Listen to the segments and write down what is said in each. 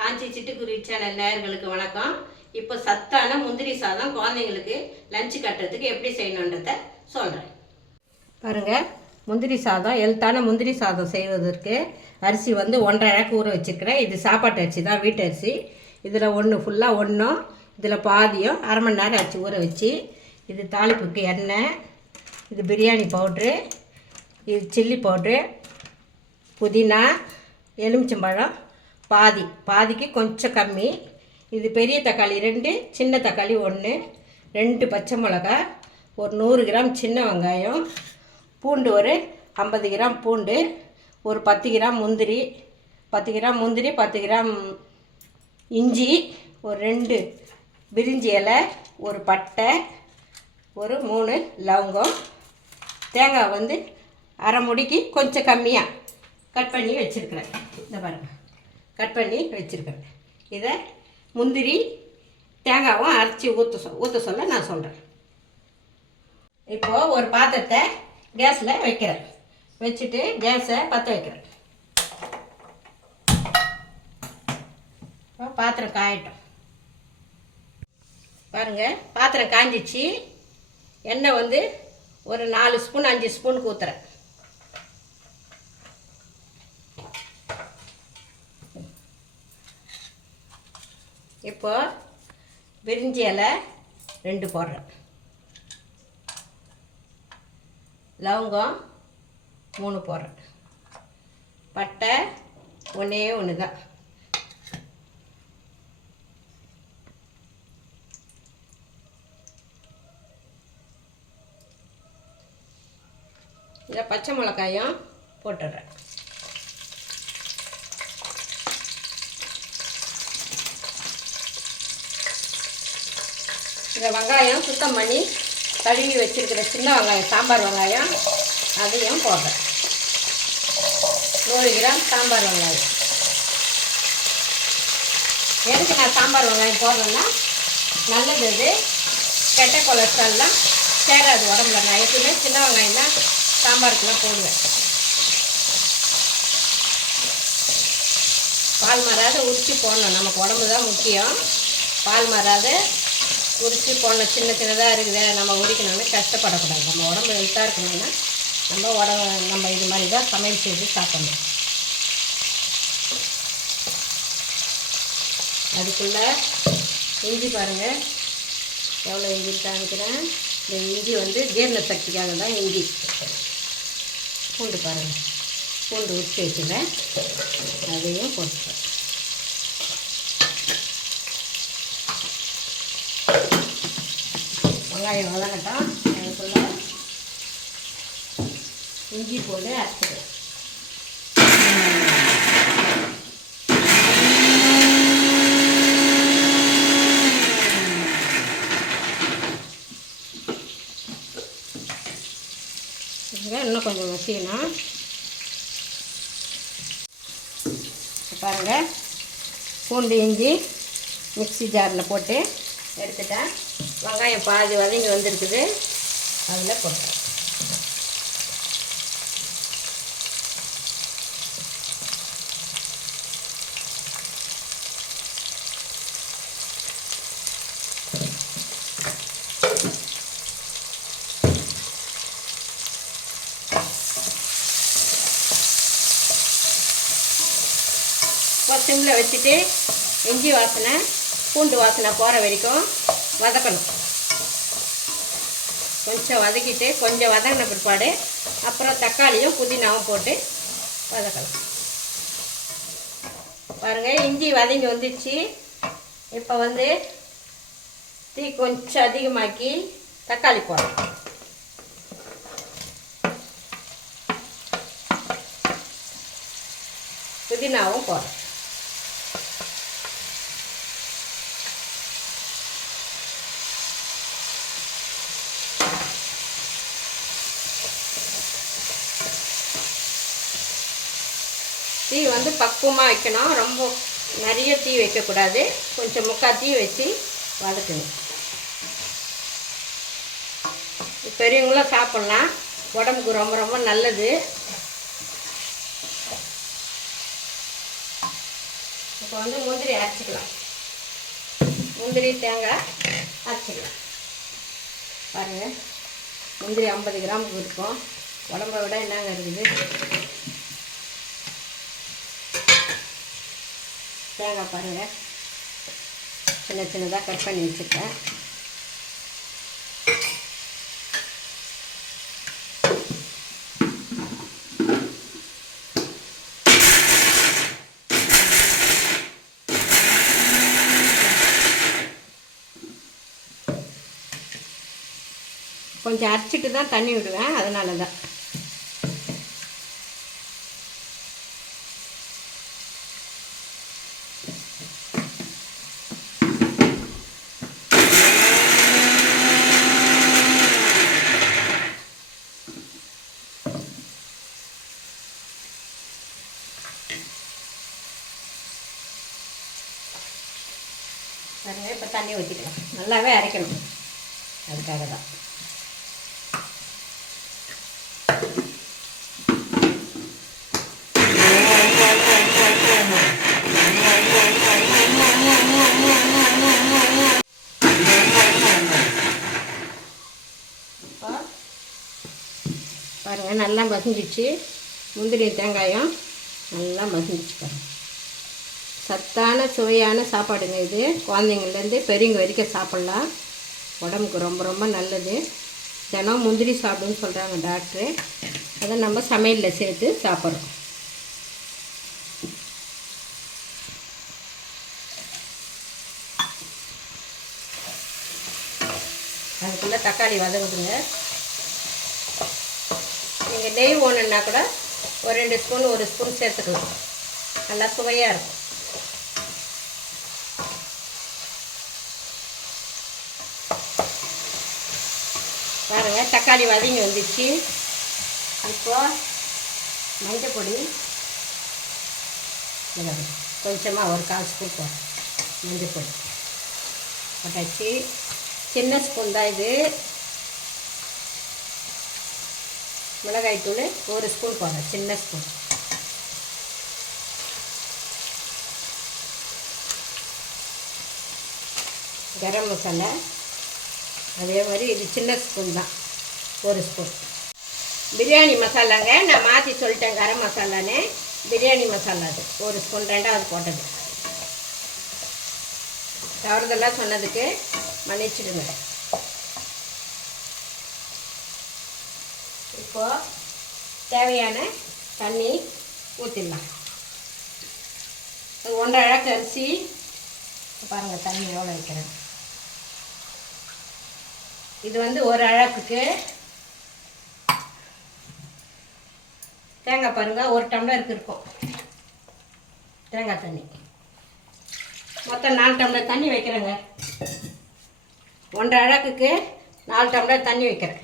காஞ்சி சிட்டுக்குருவி சேனல் நேயர்களுக்கு வணக்கம். இப்போ சத்தான முந்திரி சாதம் குழந்தைங்களுக்கு லஞ்சு கட்டுறதுக்கு எப்படி செய்யணுன்றத சொல்கிறேன் பாருங்கள் முந்திரி சாதம் ஹெல்த்தான முந்திரி சாதம் செய்வதற்கு அரிசி வந்து ஒன்றரை இழக்கு ஊற வச்சுருக்கிறேன். இது சாப்பாட்டு அரிசி தான் வீட்டு அரிசி. இதில் ஒன்று ஃபுல்லாக ஒன்றும் இதில் பாதியும் அரை மணி நேரம் ஆச்சு ஊற வச்சு. இது தாளிப்புக்கு எண்ணெய் இது பிரியாணி பவுட்ரு இது சில்லி பவுட்ரு புதினா எலுமிச்சம்பழம் பாதி பாதிக்கு கொஞ்சம் கம்மி. இது பெரிய தக்காளி ரெண்டு சின்ன தக்காளி ஒன்று ரெண்டு பச்சை மிளகா ஒரு நூறு கிராம் சின்ன வெங்காயம் பூண்டு ஒரு ஐம்பது கிராம் பூண்டு ஒரு பத்து கிராம் முந்திரி பத்து கிராம் முந்திரி பத்து கிராம் இஞ்சி ஒரு ரெண்டு பிரிஞ்சி இலை ஒரு பட்டை ஒரு மூணு லவங்கம். தேங்காய் வந்து அரை முடிக்கு கொஞ்சம் கம்மியாக கட் பண்ணி வச்சுருக்குறேன். இந்த பாருங்கள் கட் பண்ணி வச்சுருக்கிறேன் இதை முந்திரி தேங்காவும் அரைச்சி ஊற்ற சொ ஊற்ற சொல்ல நான் சொல்கிறேன் இப்போது ஒரு பாத்திரத்தை கேஸில் வைக்கிறேன். வச்சுட்டு கேஸை பற்ற வைக்கிறேன். இப்போ பாத்திரம் காயட்டும். பாருங்கள் பாத்திரம் காஞ்சிச்சு. எண்ணெய் வந்து ஒரு நாலு ஸ்பூன் அஞ்சு ஸ்பூனுக்கு ஊற்றுறேன் இப்போ பிரிஞ்சி இலை ரெண்டு போடுறேன். லவங்கம் மூணு போடுறேன். பட்டை ஒன்றே ஒன்று தான் இதில் பச்சை மிளகாயும் போட்டுடுறேன். இந்த வெங்காயம் சுத்தம் பண்ணி கழுவி வச்சுருக்கிற சின்ன வெங்காயம் சாம்பார் வெங்காயம் அதையும் போடுறேன். நூறு கிராம் சாம்பார் வெங்காயம். எதுக்கு நான் சாம்பார் வெங்காயம் போடுறேன்னா நல்லது இது. கெட்ட கொலஸ்ட்ரால்லாம் சேராது உடம்புல. நான் எப்பவுமே சின்ன வெங்காயம் தான் சாம்பாருக்குலாம் போடுவேன். பால் மாறாத உரிச்சு போடணும். நமக்கு உடம்பு தான் முக்கியம். பால் மாறாத உரிச்சு போன சின்ன சின்னதாக இருக்குது நம்ம உரிக்கணும்னு கஷ்டப்படக்கூடாது. நம்ம உடம்பு ஹெல்த்தாக இருக்கணும்னா நம்ம உடம்பு நம்ம இது மாதிரி தான் சமையல் செய்து சாப்பிடணும். அதுக்குள்ளே இஞ்சி பாருங்கள் எவ்வளோ இஞ்சி காமிக்கிறேன் இந்த இஞ்சி வந்து ஜீரண சக்திக்காக தான் இஞ்சி. பூண்டு பாருங்கள் பூண்டு உரிச்சு வச்சுருவேன். அதையும் போட்டுப்பேன். வெங்காயம் வதங்கட்டும் அதுக்குள்ள இஞ்சி போட்டு அரைச்சிடுவோம். இன்னும் கொஞ்சம் மசியணும் பாருங்கள் பூண்டு இஞ்சி மிக்ஸி ஜாரில் போட்டு எடுத்துட்டேன். வெங்காயம் பாதி வதங்கி வந்திருக்குது. அதில் போட்டேன் இப்போ சிம்மில் வச்சுட்டு இஞ்சி வாசனை பூண்டு வாசனை போகிற வரைக்கும் வதக்கணும். கொஞ்சம் வதக்கிட்டு கொஞ்சம் வதங்கின பிற்பாடு அப்புறம் தக்காளியும் புதினாவும் போட்டு வதக்கலாம். பாருங்கள் இஞ்சி வதங்கி வந்துச்சு. இப்போ வந்து தீ கொஞ்சம் அதிகமாக்கி தக்காளி போடணும். புதினாவும் போடுறேன் தீ வந்து பக்குவமாக வைக்கணும். ரொம்ப நிறைய தீ வைக்கக்கூடாது. கொஞ்சம் முக்கால் தீ வச்சு வதக்கணும். பெரியவங்களும் சாப்பிட்லாம். உடம்புக்கு ரொம்ப ரொம்ப நல்லது. இப்போ வந்து முந்திரி அரைச்சிக்கலாம். முந்திரி தேங்காய் அரைச்சிக்கலாம். பாருங்கள் முந்திரி ஐம்பது கிராமுக்கு இருக்கும். உடம்பை விட என்னங்க இருக்குது? தேங்காய் பாருங்கள் சின்ன சின்னதாக கட் பண்ணி வச்சுருக்கேன். கொஞ்சம் அரைச்சிட்டு தான் தண்ணி விடுவேன். அதனால தான் பாருங்க இப்போ தண்ணி ஊற்றிக்கலாம் நல்லாவே அரைக்கணும். அதுக்காக தான் பாருங்கள் நல்லா மசிஞ்சிச்சு முந்திரி தேங்காயம் நல்லா மசிஞ்சிச்சு பாருங்கள் சத்தான சுவையான சாப்பாடுங்க இது. குழந்தைங்கள்லேருந்து பெரியவங்க வரைக்கும் சாப்பிட்லாம். உடம்புக்கு ரொம்ப ரொம்ப நல்லது. தினம் முந்திரி சாப்பிடுன்னு சொல்கிறாங்க டாக்டரு. அதை நம்ம சமையலில் சேர்த்து சாப்பிட்றோம். அதுக்குள்ளே தக்காளி வதங்குதுங்க நீங்கள் நெய் வேணுன்னா கூட ஒரு ரெண்டு ஸ்பூன் ஒரு ஸ்பூன் சேர்த்துக்கலாம். நல்லா சுவையாக இருக்கும். பாருங்க தக்காளி வதங்கி வந்துச்சு. அப்போ மஞ்சள் பொடி கொஞ்சமாக ஒரு கால் ஸ்பூன் போடுறேன் மஞ்சள் பொடி. போட்டாச்சு. சின்ன ஸ்பூன் தான் இது. மிளகாய்த்தூள் ஒரு ஸ்பூன் போடுறேன் சின்ன ஸ்பூன். கரம் மசாலா அதே மாதிரி இது சின்ன ஸ்பூன் தான். ஒரு ஸ்பூன் பிரியாணி மசாலாங்க நான் மாற்றி சொல்லிட்டேன் கரம் மசாலான்னு. பிரியாணி மசாலா அது. ஒரு ஸ்பூன் ரெண்டாவது போட்டது. தவறுதெல்லாம் சொன்னதுக்கு மன்னிச்சிடுங்க. இப்போ தேவையான தண்ணி ஊற்றிடலாம் ஒன்றரை அழகு அரிசி. பாருங்கள் தண்ணி எவ்வளோ வைக்கிறேன். இது வந்து ஒரு அழகுக்கு தேங்காய் பாருங்கள் ஒரு டம்ளருக்கு இருக்கும். தேங்காய் தண்ணி. மொத்தம் நாலு டம்ளர் தண்ணி வைக்கிறேங்க. ஒன்றரை அழகுக்கு நாலு டம்ளர் தண்ணி வைக்கிறேன்.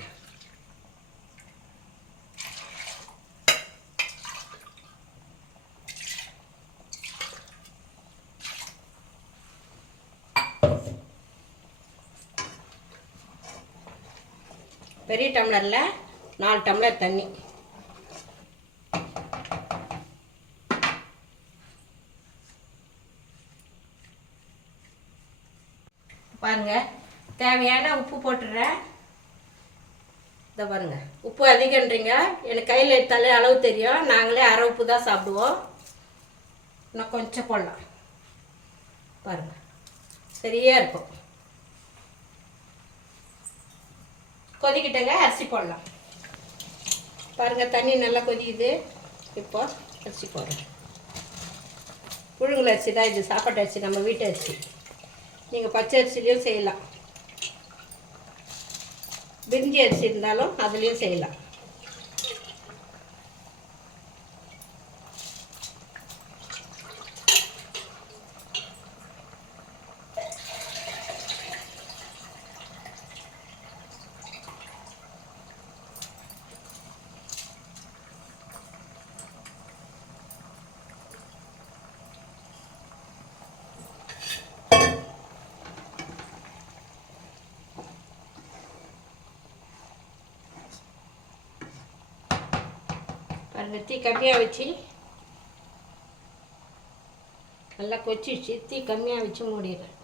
பெரிய டம்ளரில் நாலு டம்ளர் தண்ணி. பாருங்க தேவையான உப்பு போட்டுடுறேன். இதை பாருங்க உப்பு அதிகன்றீங்க. எனக்கு கையில் எடுத்தாலே அளவு தெரியும். நாங்களே அரை உப்பு தான் சாப்பிடுவோம். இன்னும் கொஞ்சம் போடலாம். பாருங்கள் சரியாக இருக்கும். கொதிக்கிட்டங்க அரிசி போடலாம். பாருங்கள் தண்ணி நல்லா கொதிக்குது. இப்போ அரிசி போடுறேன் புழுங்கல் அரிசி தான் இது சாப்பாட்டு அரிசி நம்ம வீட்டு அரிசி. நீங்கள் பச்சை அரிசிலையும் செய்யலாம். பிரிஞ்சி அரிசி இருந்தாலும் அதுலேயும் செய்யலாம். பாருங்கள் தீ கம்மியாக வச்சு நல்லா கொச்சிடுச்சு தீ கம்மியாக வச்சு மூடிடுறேன்.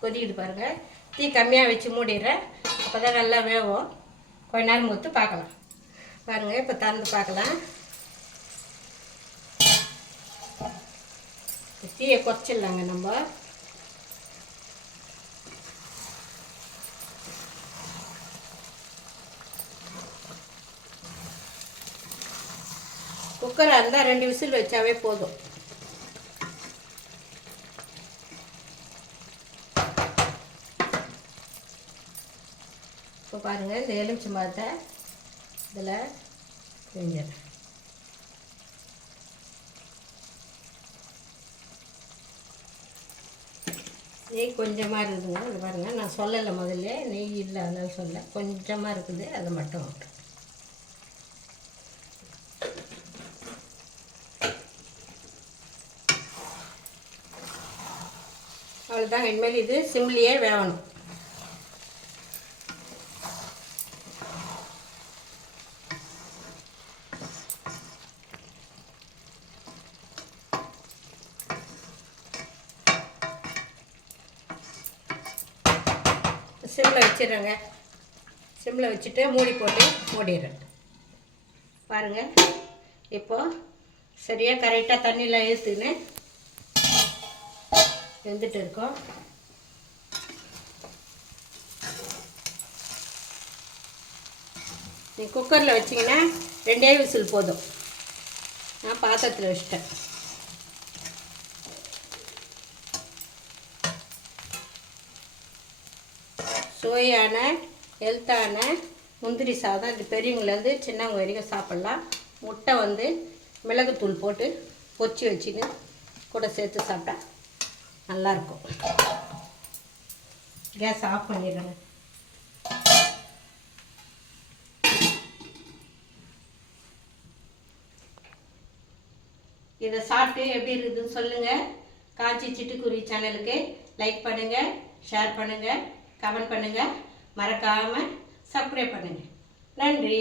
கொதிக்குது பாருங்கள் தீ கம்மியாக வச்சு மூடிடுறேன். அப்போ தான் நல்லா வேகும் கொஞ்ச நேரம் பொறுத்து பார்க்கலாம். பாருங்கள் இப்போ திறந்து பார்க்கலாம். தீயை குறைச்சிடலாங்க நம்ம. குக்கராக இருந்தால் ரெண்டு விசில் வச்சாவே போதும். இப்போ பாருங்கள் இந்த எலுமிச்சை மரத்தை இதில் செஞ்சிடறேன் நெய் கொஞ்சமாக இருக்குதுங்க. இது பாருங்கள் நான் சொல்லலை முதல்ல நெய் இல்லை அதனால சொல்ல கொஞ்சமாக இருக்குது அதை மட்டும். விட்டு அவ்வளோதாங்க இனிமேல் இது சிம்லியே வேகணும் சிம்மில் வச்சிடுறேங்க. சிம்மில் வச்சுட்டு மூடி போட்டு மூடிடுறேன். பாருங்கள் இப்போது சரியாக கரெக்டாக தண்ணியில் ஏற்றுக்குன்னு வெந்துட்டு இருக்கோம். நீ குக்கரில் வச்சிங்கன்னா ரெண்டே விசில் போதும். நான் பாத்திரத்தில் வச்சிட்டேன். சுவையான ஹெல்த்தான முந்திரி சாதம். இது பெரியவங்கலேருந்து சின்னவங்க வரைக்கும் சாப்பிட்லாம். முட்டை வந்து மிளகுத்தூள் போட்டு பொரிச்சு வச்சுன்னு கூட சேர்த்து சாப்பிட்டா நல்லாயிருக்கும் கேஸ் ஆஃப் பண்ணிடுறேங்க இதை சாப்பிட்டு எப்படி இருக்குதுன்னு சொல்லுங்கள் காஞ்சி சிட்டுக்குருவி சேனலுக்கு லைக் பண்ணுங்கள் ஷேர் பண்ணுங்கள் கமெண்ட் பண்ணுங்கள் மறக்காமல் சப்ஸ்கிரைப் பண்ணுங்கள் நன்றி.